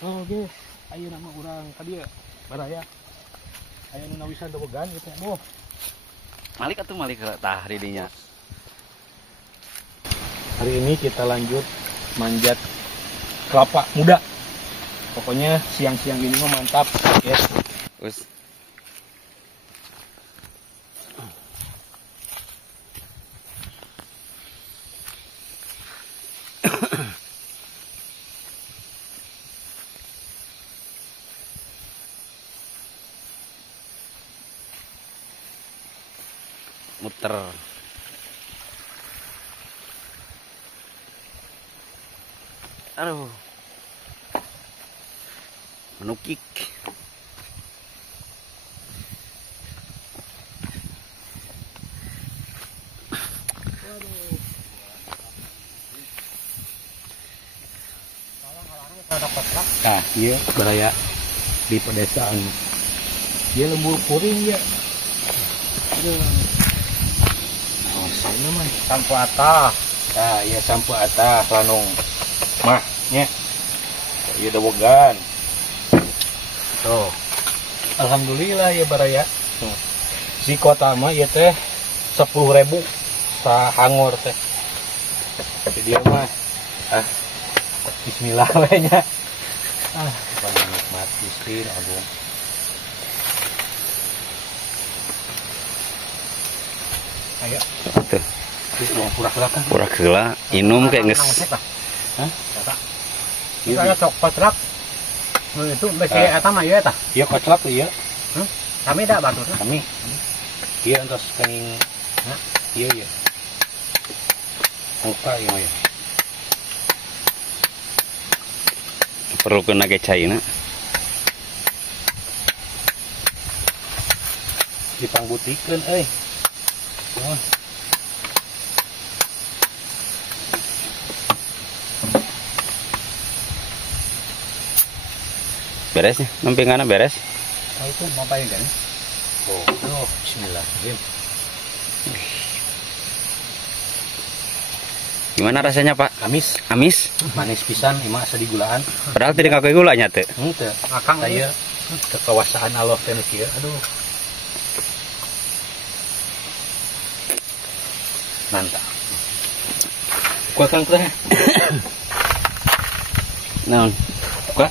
Oh oke, ayo nama orang tadi ya, baraya. Ayo nu nawisan dobegan gitu. Duh. Malik atuh malik tah didinya. Hari ini kita lanjut manjat kelapa muda. Pokoknya siang-siang ini mah mantap, ya. Us. Muter. Aduh. Menukik. Nah, iya baraya di pedesaan. Dia lembur puring ya. Oh, sana mah sampo atah. Nah, iya sampo atah lanung. Mah, nya. Iya dobogan. Tuh. Alhamdulillah ya baraya. Tuh. Si kota mah ieu teh 10.000 sahangor teh. Jadi dia mah bismillah we nya. Banyak nikmat Gusti Agung. Ayo. Tuh. Uang pura-pura kan. Pura heula inum kayak geus. Hah? Ieu aya cok koclak. Nu itu besi eta mah ieu eta. Ieu koclak ieu. Kami da baturna. Kami. Ieu entos kening. Hah? Ieu ieu. Muka ieu mah. Perlu kena ge caina. Dipangbutikeun euy. Beres ya, nampinganna beres. Oh itu mau pakai kan? Oh, bismillahirrahmanirrahim. Gimana rasanya, Pak? Amis, Amis? manis pisan, ima asa digulaan. Padahal tidak ngaku gulanya teh. Henteu, akang saya kekuasaan Allah teh kieu. Aduh. Mantap. Kuat kan teh? Naon? Kuat.